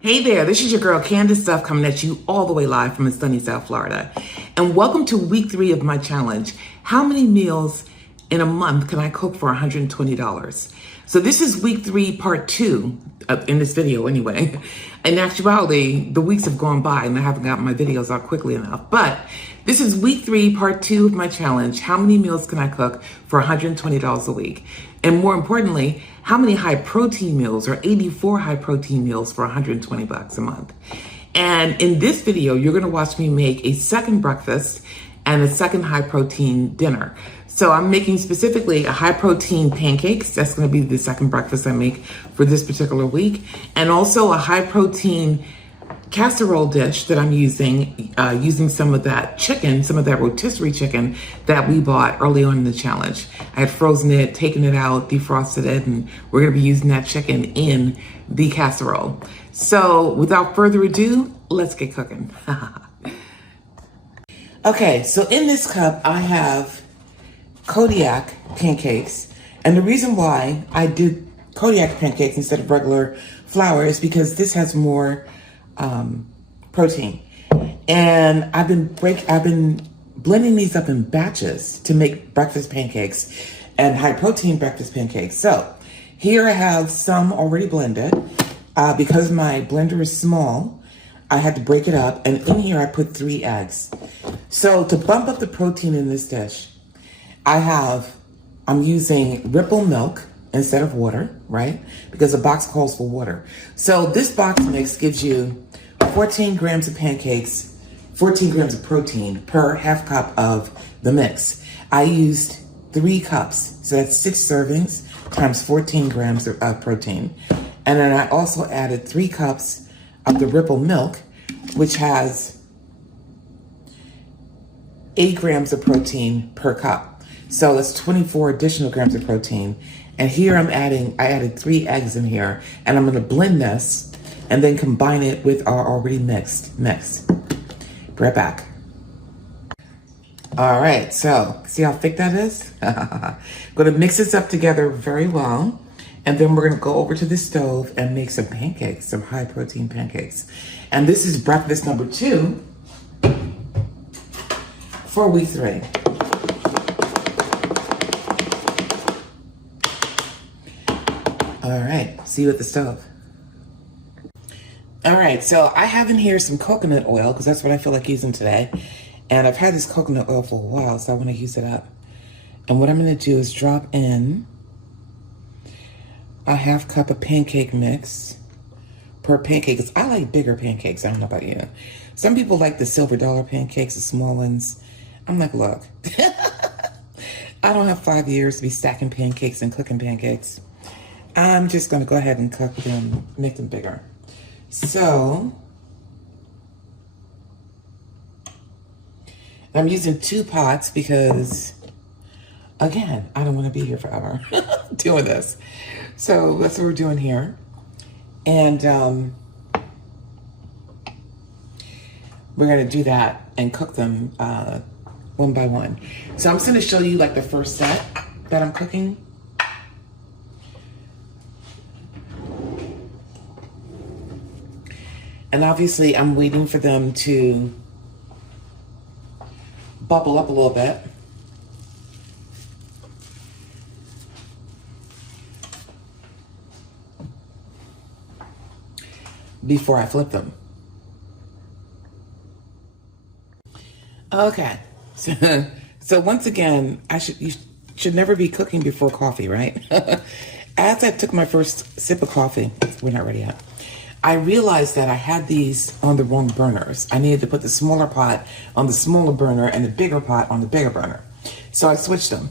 Hey there, this is your girl Candace Duff coming at you all the way live from sunny South Florida. And welcome to week 3 of my challenge. How many meals in a month can I cook for $120? So this is week 3, part 2 in this video anyway. In actuality, the weeks have gone by and I haven't gotten my videos out quickly enough. But this is week 3, part 2 of my challenge. How many meals can I cook for $120 a week? And more importantly, how many high protein meals or 84 high protein meals for $120 a month? And in this video, you're gonna watch me make a second breakfast and a second high protein dinner. So I'm making specifically a high protein pancakes. That's gonna be the second breakfast I make for this particular week. And also a high protein casserole dish that I'm using some of that chicken, some of that rotisserie chicken that we bought early on in the challenge. I had frozen it, taken it out, defrosted it, and we're gonna be using that chicken in the casserole. So without further ado, let's get cooking. Okay, so in this cup, I have Kodiak pancakes. And the reason why I did Kodiak pancakes instead of regular flour is because this has more protein. And I've been blending these up in batches to make breakfast pancakes and high protein breakfast pancakes. So here I have some already blended. Because my blender is small, I had to break it up, and in here I put 3 eggs. So to bump up the protein in this dish, I'm using Ripple milk instead of water, right? Because the box calls for water. So this box mix gives you 14 grams of pancakes, 14 grams of protein per half cup of the mix. I used 3 cups, so that's 6 servings times 14 grams of protein. And then I also added 3 cups of the Ripple milk, which has 8 grams of protein per cup. So that's 24 additional grams of protein. And here I added 3 eggs in here, and I'm gonna blend this and then combine it with our already mixed mix. Be right back. All right, so see how thick that is? I'm gonna mix this up together very well, and then we're gonna go over to the stove and make some pancakes, some high protein pancakes. And this is breakfast number 2 for week 3. All right, see you at the stove. All right, so I have in here some coconut oil because that's what I feel like using today. And I've had this coconut oil for a while, so I want to use it up. And what I'm going to do is drop in a half cup of pancake mix per pancake. Because I like bigger pancakes. I don't know about you. Some people like the silver dollar pancakes, the small ones. I'm like, look, I don't have 5 years to be stacking pancakes and cooking pancakes. I'm just going to go ahead and cook them, make them bigger. So, I'm using 2 pots because, again, I don't want to be here forever doing this. So that's what we're doing here. And we're going to do that and cook them one by one. So I'm just going to show you like the first set that I'm cooking. And obviously, I'm waiting for them to bubble up a little bit. Before I flip them. Okay. So once again, you should never be cooking before coffee, right? As I took my first sip of coffee, we're not ready yet, I realized that I had these on the wrong burners. I needed to put the smaller pot on the smaller burner and the bigger pot on the bigger burner. So I switched them,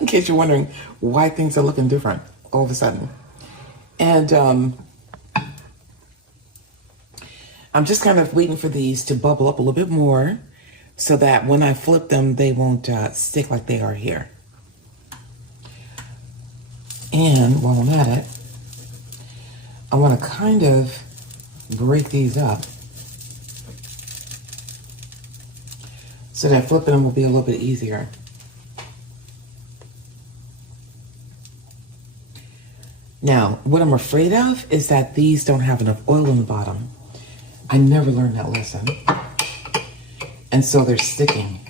in case you're wondering why things are looking different all of a sudden. And I'm just kind of waiting for these to bubble up a little bit more so that when I flip them, they won't stick like they are here. And while I'm at it, I want to kind of break these up so that flipping them will be a little bit easier. Now, what I'm afraid of is that these don't have enough oil in the bottom. I never learned that lesson. And so they're sticking.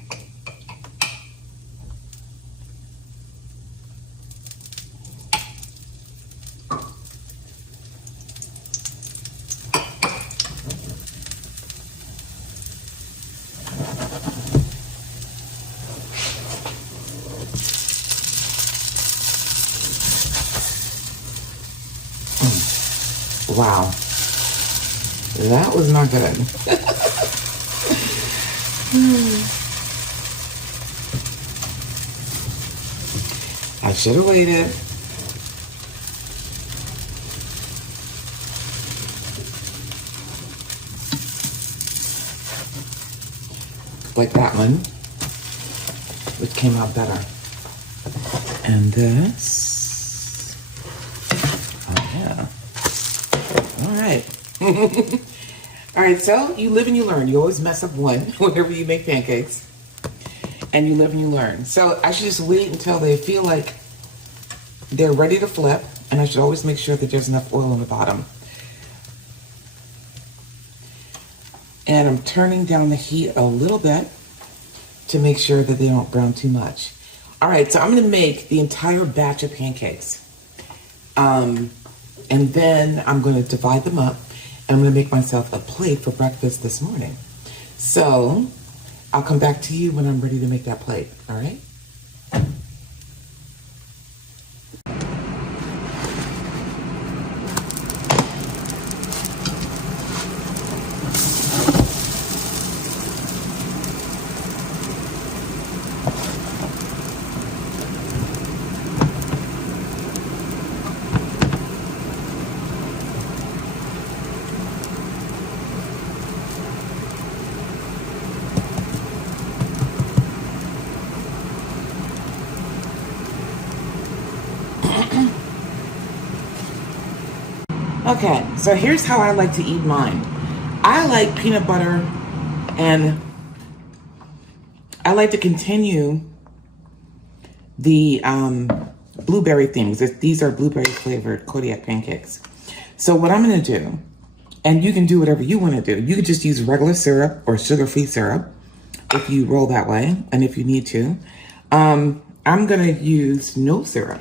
Wow, that was not good. I should have waited. Like that one, which came out better. And this, oh yeah. All right. All right, so you live and you learn. You always mess up one whenever you make pancakes. And you live and you learn. So I should just wait until they feel like they're ready to flip. And I should always make sure that there's enough oil on the bottom. And I'm turning down the heat a little bit to make sure that they don't brown too much. All right, so I'm gonna make the entire batch of pancakes. And then I'm gonna divide them up and I'm gonna make myself a plate for breakfast this morning. So I'll come back to you when I'm ready to make that plate, all right? Okay, so here's how I like to eat mine. I like peanut butter, and I like to continue the blueberry things. These are blueberry flavored Kodiak pancakes. So what I'm gonna do, and you can do whatever you wanna do. You could just use regular syrup or sugar-free syrup if you roll that way, and if you need to. I'm gonna use no syrup.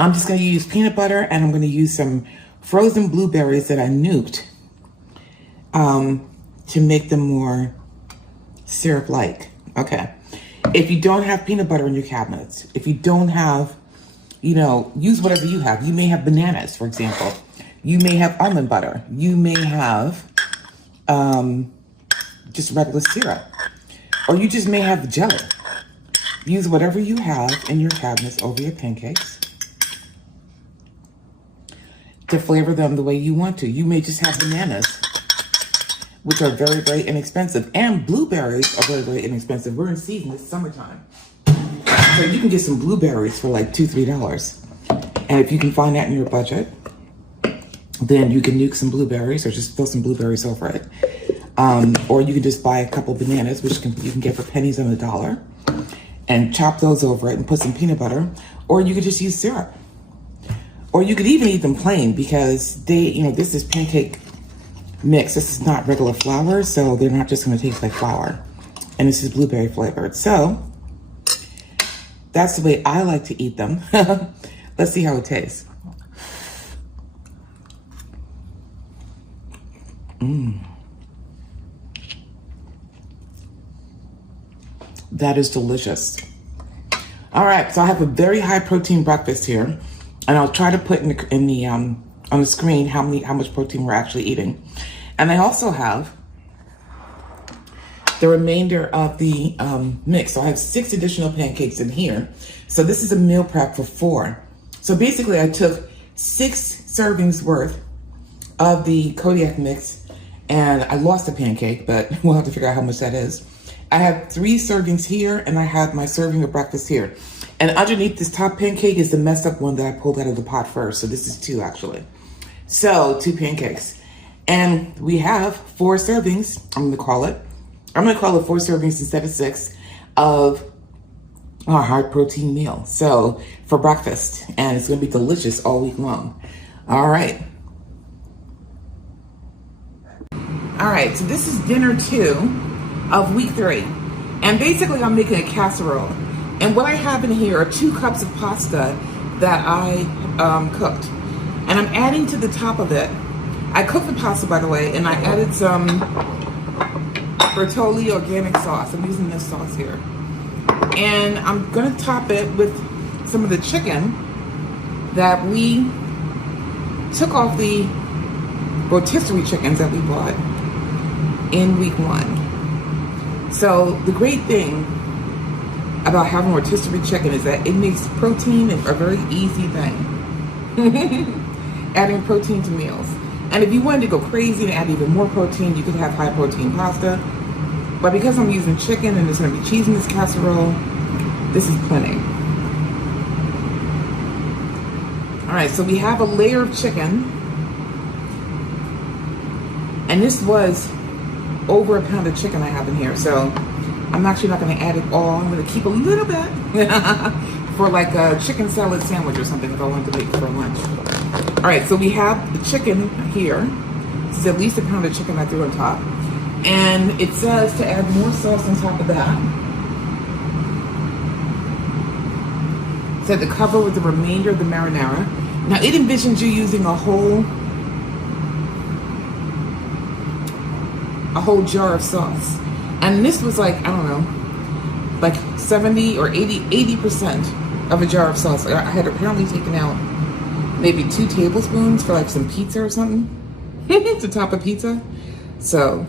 I'm just gonna use peanut butter, and I'm gonna use some frozen blueberries that I nuked to make them more syrup-like. Okay. If you don't have peanut butter in your cabinets, if you don't have, use whatever you have. You may have bananas, for example. You may have almond butter. You may have just regular syrup. Or you just may have jelly. Use whatever you have in your cabinets over your pancakes to flavor them the way you want to. You may just have bananas, which are very, very inexpensive. And blueberries are very, very inexpensive. We're in season, it's summertime. So you can get some blueberries for like $2, $3. And if you can find that in your budget, then you can nuke some blueberries or just throw some blueberries over it. Or you can just buy a couple bananas, which you can get for pennies on the dollar, and chop those over it and put some peanut butter. Or you could just use syrup. Or you could even eat them plain, because this is pancake mix. This is not regular flour, so they're not just gonna taste like flour. And this is blueberry flavored. So that's the way I like to eat them. Let's see how it tastes. That is delicious. All right, so I have a very high protein breakfast here. And I'll try to put on the screen how much protein we're actually eating. And I also have the remainder of the mix. So I have 6 additional pancakes in here. So this is a meal prep for 4. So basically I took 6 servings worth of the Kodiak mix, and I lost a pancake, but we'll have to figure out how much that is. I have 3 servings here, and I have my serving of breakfast here. And underneath this top pancake is the messed up one that I pulled out of the pot first. So this is 2 actually. So 2 pancakes. And we have 4 servings, I'm gonna call it 4 servings instead of 6 of a high protein meal. So for breakfast, and it's gonna be delicious all week long. All right. All right, so this is dinner 2 of week 3. And basically I'm making a casserole. And what I have in here are 2 cups of pasta that I cooked. And I'm adding to the top of it, I cooked the pasta, by the way, and I added some Bertolli organic sauce. I'm using this sauce here. And I'm gonna top it with some of the chicken that we took off the rotisserie chickens that we bought in week 1. So the great thing about having rotisserie chicken is that it makes protein a very easy thing. Adding protein to meals. And if you wanted to go crazy and add even more protein, you could have high protein pasta. But because I'm using chicken and there's going to be cheese in this casserole, this is plenty. All right, so we have a layer of chicken. And this was over a pound of chicken I have in here. So I'm actually not going to add it all. I'm going to keep a little bit for like a chicken salad sandwich or something if I want to make it for lunch. All right, so we have the chicken here. This is at least a pound of chicken I threw on top. And it says to add more sauce on top of that. It said to cover with the remainder of the marinara. Now it envisions you using a whole jar of sauce. And this was like, I don't know, like 70 or 80% of a jar of sauce. I had apparently taken out maybe 2 tablespoons for like some pizza or something to top a pizza. So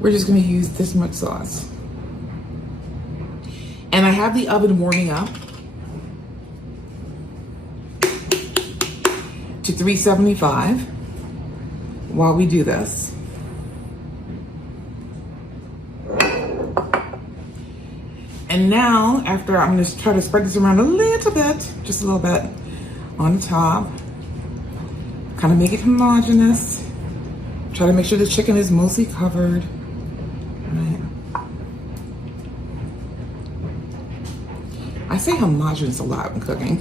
we're just gonna use this much sauce. And I have the oven warming up to 375 while we do this. And now, after I'm gonna try to spread this around a little bit, just a little bit on the top, kind of make it homogeneous. Try to make sure the chicken is mostly covered. Right. I say homogeneous a lot when cooking.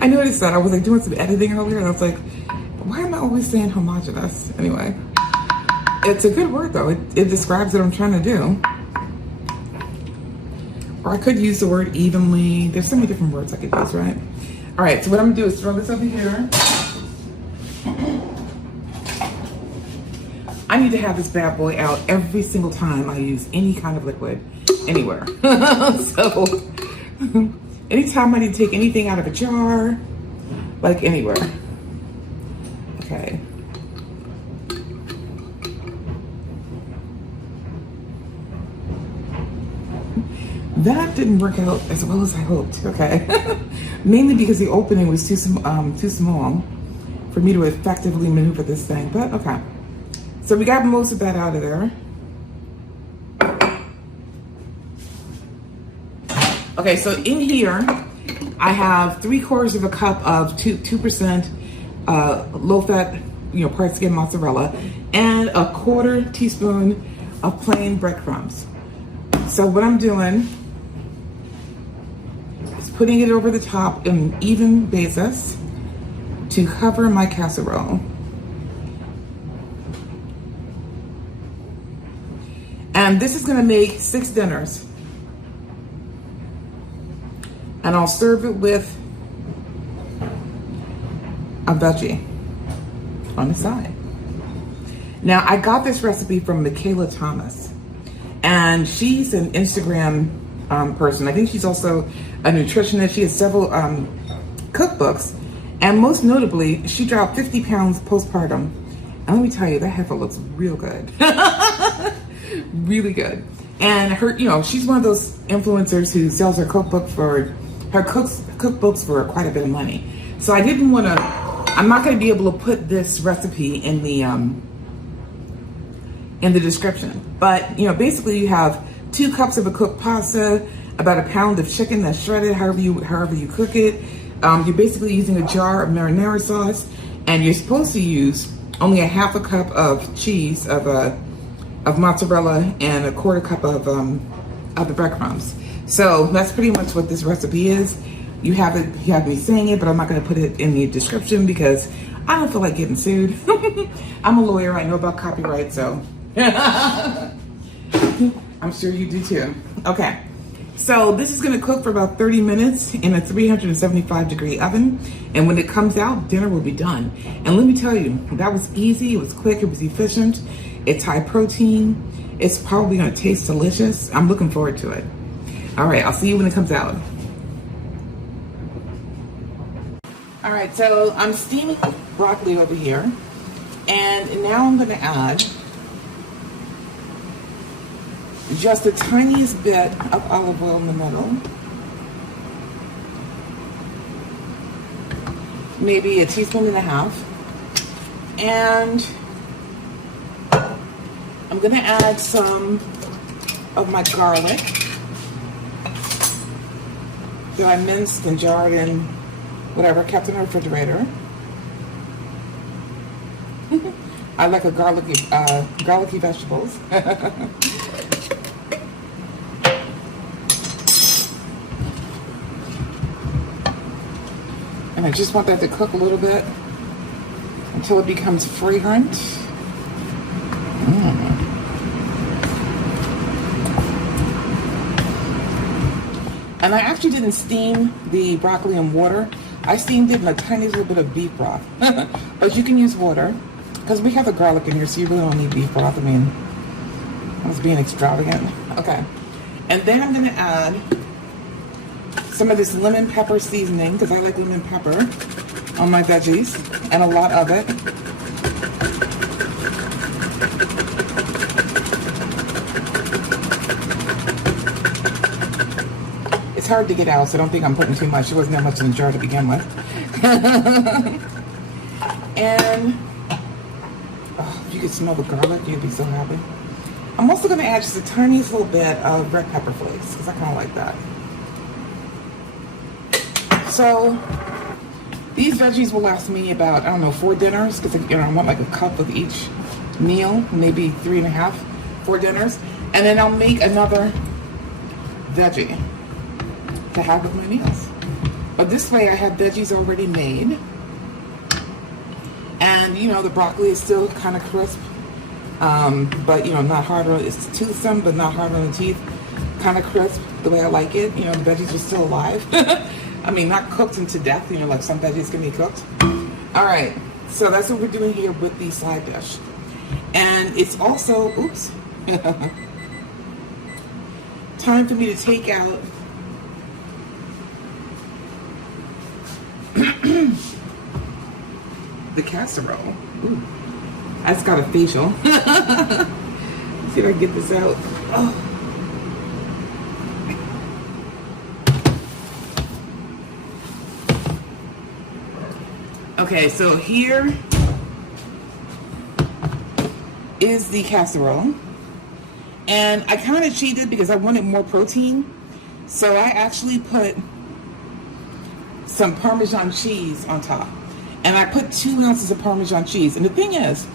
I noticed that. I was like doing some editing earlier and I was like, why am I always saying homogeneous? Anyway, it's a good word though. It describes what I'm trying to do. Or I could use the word evenly. There's so many different words I could use, right? All right, so what I'm gonna do is throw this over here. I need to have this bad boy out every single time I use any kind of liquid anywhere. So anytime I need to take anything out of a jar, like anywhere. Okay. That didn't work out as well as I hoped, okay. Mainly because the opening was too small for me to effectively maneuver this thing, but okay. So we got most of that out of there. Okay, so in here, I have 3/4 cup of 2% low-fat, part skim mozzarella, and a 1/4 teaspoon of plain breadcrumbs. So what I'm doing is putting it over the top in an even basis to cover my casserole. And this is gonna make 6 dinners. And I'll serve it with a veggie on the side. Now, I got this recipe from Michaela Thomas, and she's an Instagram person. I think she's also a nutritionist. She has several cookbooks, and most notably, she dropped 50 pounds postpartum. And let me tell you, that heifer looks real good. Really good. And her, she's one of those influencers who sells her cookbooks for quite a bit of money. So I didn't want to, I'm not going to be able to put this recipe in the description. But, basically you have 2 cups of a cooked pasta, about a pound of chicken that's shredded, however you cook it. You're basically using a jar of marinara sauce, and you're supposed to use only a 1/2 cup of cheese, of mozzarella, and a 1/4 cup of the breadcrumbs. So that's pretty much what this recipe is. You have me saying it, but I'm not going to put it in the description because I don't feel like getting sued. I'm a lawyer. I know about copyright, so I'm sure you do too. Okay. So this is going to cook for about 30 minutes in a 375-degree oven. And when it comes out, dinner will be done. And let me tell you, that was easy. It was quick. It was efficient. It's high protein. It's probably going to taste delicious. I'm looking forward to it. All right, I'll see you when it comes out. All right, so I'm steaming broccoli over here. And now I'm going to add just the tiniest bit of olive oil in the middle. Maybe a teaspoon and a half. And I'm gonna add some of my garlic that I minced and jarred and whatever, kept in the refrigerator. I like a garlicky vegetables. And I just want that to cook a little bit until it becomes fragrant. And I actually didn't steam the broccoli in water. I steamed it in a tiny little bit of beef broth. But you can use water because we have the garlic in here, so you really don't need beef broth. I mean, I was being extravagant. Okay. And then I'm going to add some of this lemon pepper seasoning, because I like lemon pepper on my veggies, and a lot of it. It's hard to get out, so I don't think I'm putting too much. It wasn't that much in the jar to begin with. And if you could smell the garlic, you'd be so happy. I'm also going to add just the tiniest little bit of red pepper flakes, because I kind of like that. So these veggies will last me about, I don't know, 4 dinners, because I want like a cup of each meal, maybe 3.5, 4 dinners. And then I'll make another veggie to have with my meals. But this way I have veggies already made. And, you know, the broccoli is still kind of crisp, but, you know, not hard on, it's toothsome, but not hard on the teeth. Kind of crisp, the way I like it. You know, the veggies are still alive. I mean, not cooked into death, you know, like some veggies can be cooked. All right, so that's what we're doing here with the side dish. And it's also, oops, time for me to take out the casserole. Ooh, that's got a facial. Let's see if I can get this out. Oh. Okay, so here is the casserole. And I kind of cheated because I wanted more protein. So I actually put some Parmesan cheese on top. And I put 2 ounces of Parmesan cheese. And the thing is,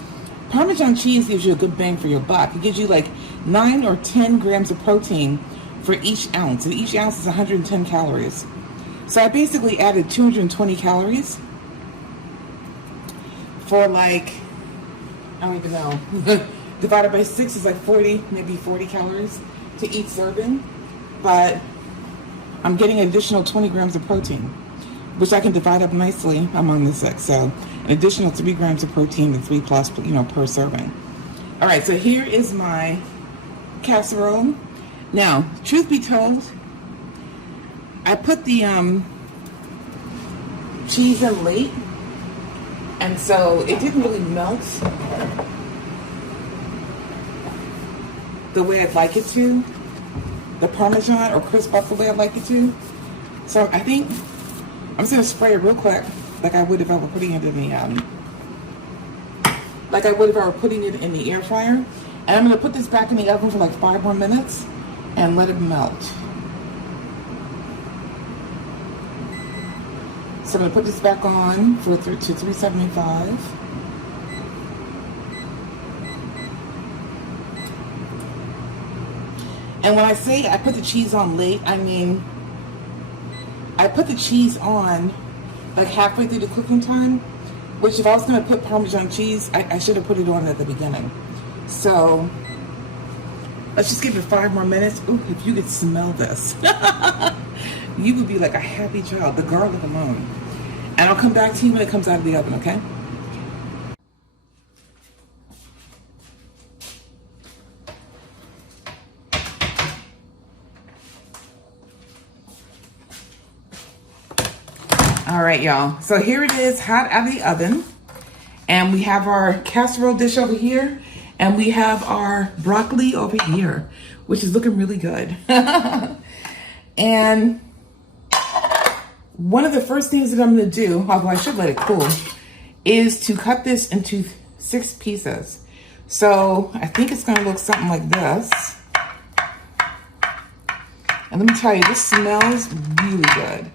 Parmesan cheese gives you a good bang for your buck. It gives you like 9 or 10 grams of protein for each ounce. And each ounce is 110 calories. So I basically added 220 calories. For like, I don't even know, divided by 6 is like 40, maybe 40 calories to each serving. But I'm getting an additional 20 grams of protein, which I can divide up nicely among the 6. So an additional 3 grams of protein and 3 plus, you know, per serving. All right, so here is my casserole. Now, truth be told, I put the cheese in late. And so it didn't really melt the way I'd like it to. The Parmesan or crisp up the way I'd like it to. So I think I'm just going to spray it real quick, like I would if I were putting it in the air fryer. And I'm going to put this back in the oven for like 5 more minutes and let it melt. So I'm going to put this back on to 375. And when I say I put the cheese on late, I mean I put the cheese on like halfway through the cooking time, which if I was going to put Parmesan cheese, I should have put it on at the beginning. So let's just give it 5 more minutes. Ooh, if you could smell this, you would be like a happy child, the garlic alone. And I'll come back to you when it comes out of the oven, okay? All right, y'all. So here it is, hot out of the oven. And we have our casserole dish over here. And we have our broccoli over here, which is looking really good. And one of the first things that I'm gonna do, although I should let it cool, is to cut this into 6 pieces. So I think it's gonna look something like this. And let me tell you, this smells really good.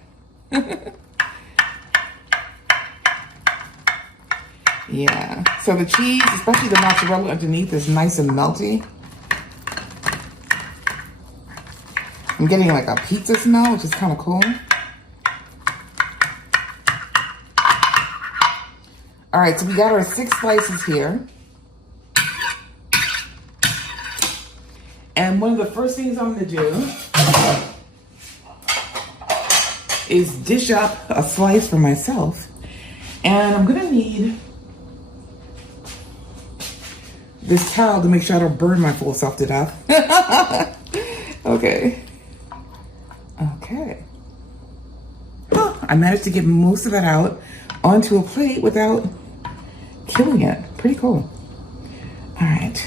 Yeah, so the cheese, especially the mozzarella underneath, is nice and melty. I'm getting like a pizza smell, which is kind of cool. All right, so we got our 6 slices here. And one of the first things I'm gonna do is dish up a slice for myself. And I'm gonna need this towel to make sure I don't burn my full self to death. Okay. Okay. Oh, I managed to get most of that out onto a plate without killing it. Pretty cool. All right.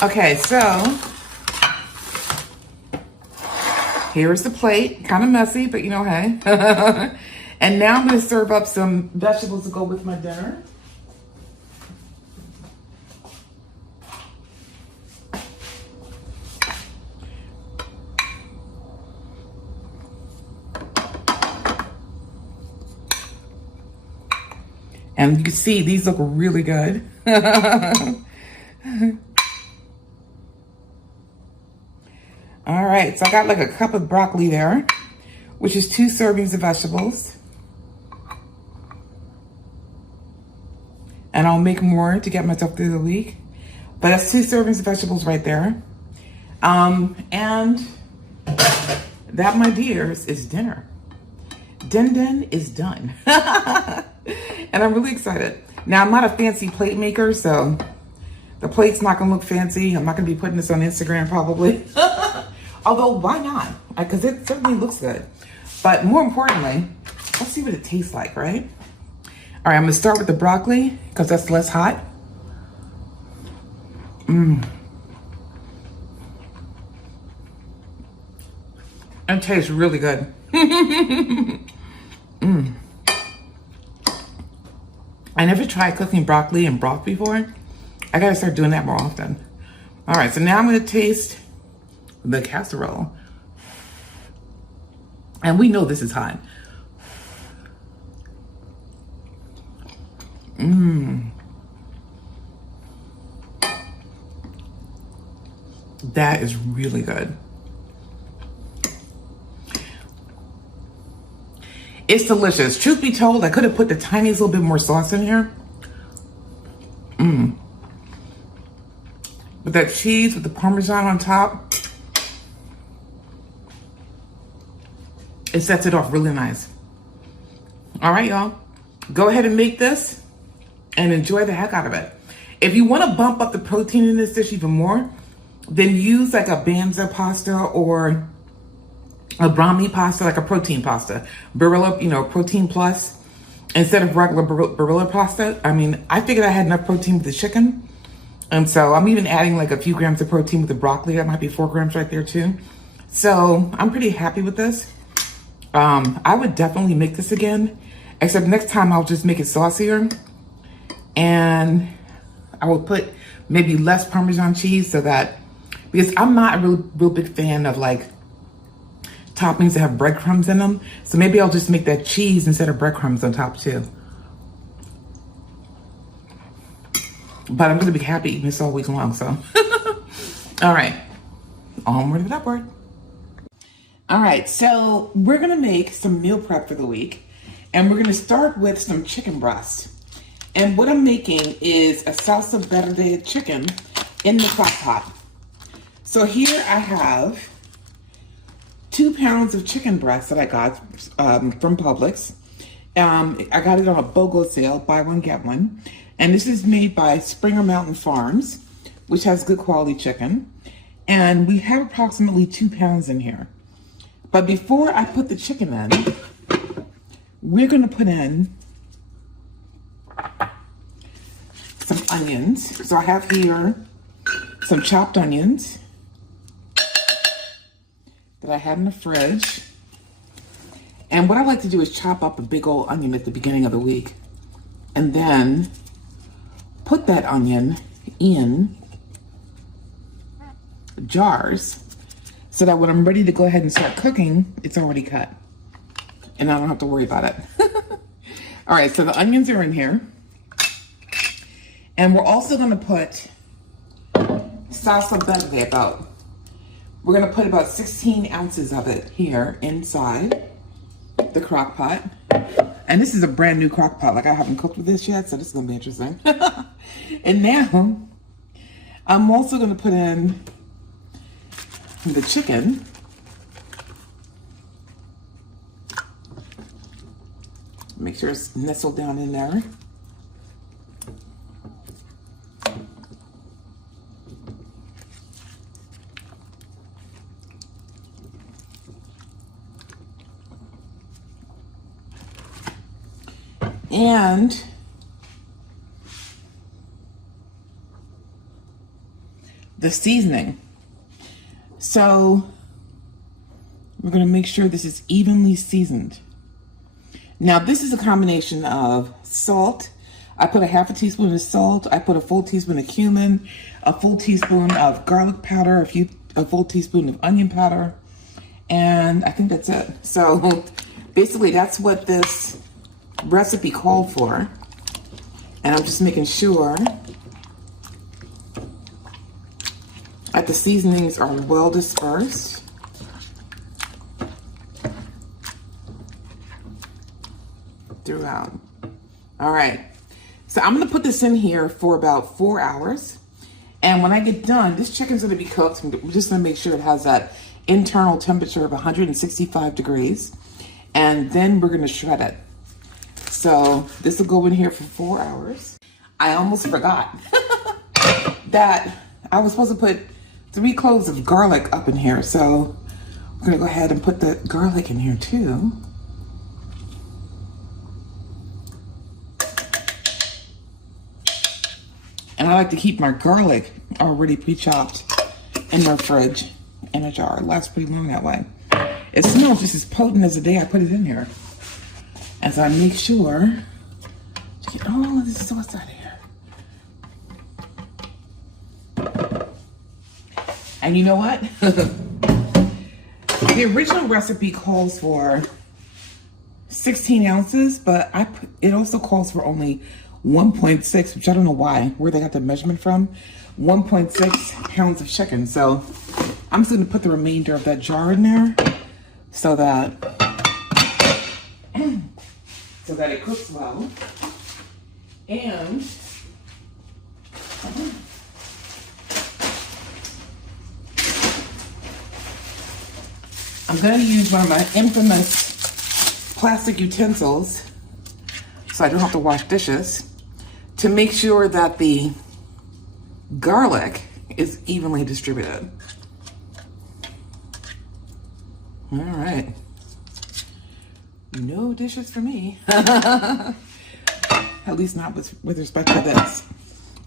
Okay, so here is the plate. Kind of messy, but you know, hey. And now I'm going to serve up some vegetables to go with my dinner. And you can see these look really good. All right, so I got like a cup of broccoli there, which is 2 servings of vegetables. And I'll make more to get myself through the week. But that's 2 servings of vegetables right there. And that, my dears, is dinner. Din is done. And I'm really excited. Now, I'm not a fancy plate maker, so the plate's not gonna look fancy. I'm not gonna be putting this on Instagram probably. Although, why not? Because it certainly looks good. But more importantly, let's see what it tastes like, right? All right, I'm gonna start with the broccoli because that's less hot. It tastes really good. I never tried cooking broccoli and broth before. I gotta start doing that more often. All right, so now I'm gonna taste the casserole. And we know this is hot. That is really good. It's delicious. Truth be told, I could have put the tiniest little bit more sauce in here. But that cheese with the Parmesan on top, it sets it off really nice. All right, y'all. Go ahead and make this and enjoy the heck out of it. If you want to bump up the protein in this dish even more, then use like a Banza pasta or a Brahmi pasta, like a protein pasta. Barilla, you know, protein plus, instead of regular Barilla pasta. I mean, I figured I had enough protein with the chicken. And so I'm even adding like a few grams of protein with the broccoli. That might be 4 grams right there too. So I'm pretty happy with this. I would definitely make this again, except next time I'll just make it saucier. And I will put maybe less Parmesan cheese so that, because I'm not a real big fan of like toppings that have breadcrumbs in them. So maybe I'll just make that cheese instead of breadcrumbs on top too. But I'm gonna be happy eating this all week long, so. All right, onward and upward. All right, so we're gonna make some meal prep for the week, and we're gonna start with some chicken breast. And what I'm making is a salsa verde chicken in the crock pot. So here I have 2 pounds of chicken breast that I got from Publix. I got it on a BOGO sale, buy one, get one. And this is made by Springer Mountain Farms, which has good quality chicken. And we have approximately 2 pounds in here. But before I put the chicken in, we're gonna put in some onions. So I have here some chopped onions that I had in the fridge. And what I like to do is chop up a big old onion at the beginning of the week. And then put that onion in jars so that when I'm ready to go ahead and start cooking, it's already cut. And I don't have to worry about it. All right, so the onions are in here. And we're also gonna put salsa verde we're gonna put about 16 ounces of it here inside the crock pot. And this is a brand new crock pot. Like, I haven't cooked with this yet, so this is gonna be interesting. And now, I'm also gonna put in the chicken. Make sure it's nestled down in there. And the seasoning. So we're going to make sure this is evenly seasoned. Now this is a combination of salt. I put a half a teaspoon of salt. I put a full teaspoon of cumin, a full teaspoon of garlic powder, a full teaspoon of onion powder, and I think that's it. So basically that's what this recipe called for. And I'm just making sure that the seasonings are well dispersed. Throughout. All right, so I'm gonna put this in here for about 4 hours. And when I get done, this chicken's gonna be cooked. We're just gonna make sure it has that internal temperature of 165 degrees. And then we're gonna shred it. So this will go in here for 4 hours. I almost forgot that I was supposed to put 3 cloves of garlic up in here. So we're gonna go ahead and put the garlic in here too. And I like to keep my garlic already pre-chopped in my fridge in a jar. It lasts pretty long that way. It smells just as potent as the day I put it in here. As I make sure to get all of this sauce out of here. And you know what? The original recipe calls for 16 ounces, but it also calls for only 1.6, which I don't know where they got the measurement from. 1.6 pounds of chicken. So I'm just gonna put the remainder of that jar in there so that it cooks well. And I'm gonna use one of my infamous plastic utensils so I don't have to wash dishes to make sure that the garlic is evenly distributed. All right. No dishes for me. At least not with respect to this.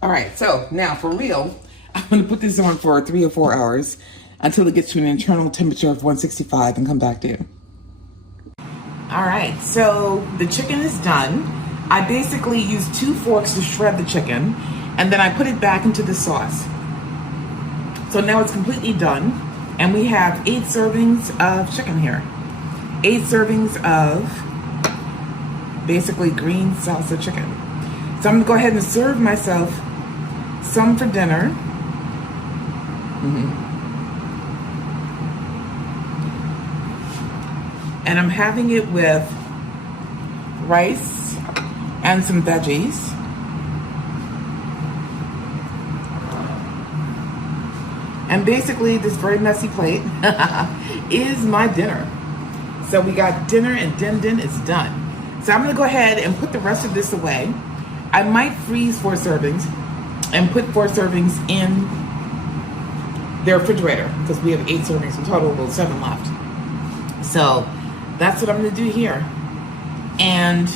All right, so now for real, I'm gonna put this on for 3 or 4 hours until it gets to an internal temperature of 165 and come back to you. All right, so the chicken is done. I basically used 2 forks to shred the chicken, and then I put it back into the sauce. So now it's completely done. And we have 8 servings of chicken here. 8 servings of basically green salsa chicken. So I'm gonna go ahead and serve myself some for dinner. And I'm having it with rice and some veggies. And basically this very messy plate is my dinner. So we got dinner and din is done. So I'm gonna go ahead and put the rest of this away. I might freeze 4 servings and put 4 servings in the refrigerator because we have 8 servings in total, with 7 left. So that's what I'm gonna do here. And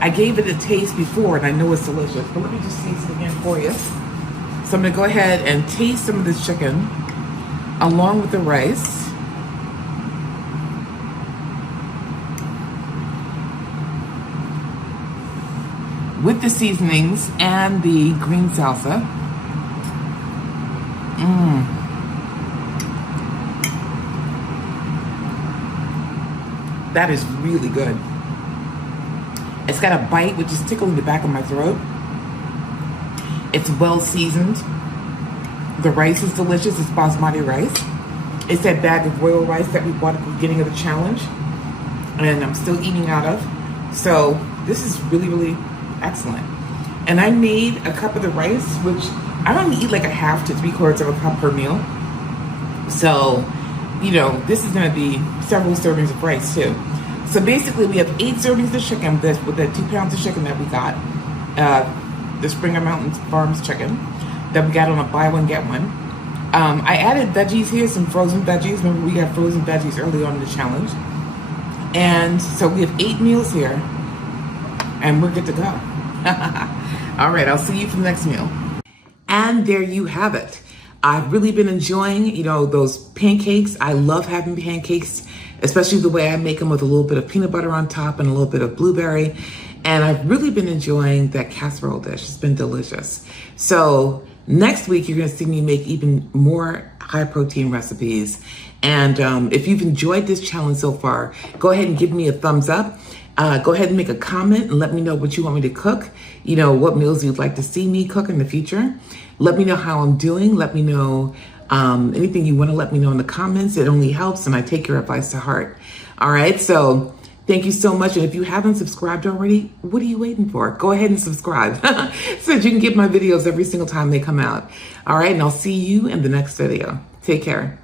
I gave it a taste before and I know it's delicious, but let me just taste it again for you. So I'm gonna go ahead and taste some of this chicken along with the rice. With the seasonings and the green salsa. That is really good. It's got a bite which is tickling the back of my throat. It's well seasoned. The rice is delicious. It's basmati rice. It's that bag of royal rice that we bought at the beginning of the challenge and I'm still eating out of. So this is really, really excellent. And I made a cup of the rice, which I only eat like a half to 3/4 of a cup per meal. So, you know, this is gonna be several servings of rice too. So basically we have 8 servings of chicken with the 2 pounds of chicken that we got. The Springer Mountain Farms chicken that we got on a buy one, get one. I added veggies here, some frozen veggies. Remember we got frozen veggies early on in the challenge. And so we have 8 meals here and we're good to go. All right, I'll see you for the next meal. And there you have it. I've really been enjoying, you know, those pancakes. I love having pancakes, especially the way I make them with a little bit of peanut butter on top and a little bit of blueberry. And I've really been enjoying that casserole dish. It's been delicious. So next week, you're gonna see me make even more high protein recipes. And if you've enjoyed this challenge so far, go ahead and give me a thumbs up. Go ahead and make a comment and let me know what you want me to cook. You know, what meals you'd like to see me cook in the future. Let me know how I'm doing. Let me know anything you want to let me know in the comments. It only helps and I take your advice to heart. All right, so thank you so much. And if you haven't subscribed already, what are you waiting for? Go ahead and subscribe so that you can get my videos every single time they come out. All right, and I'll see you in the next video. Take care.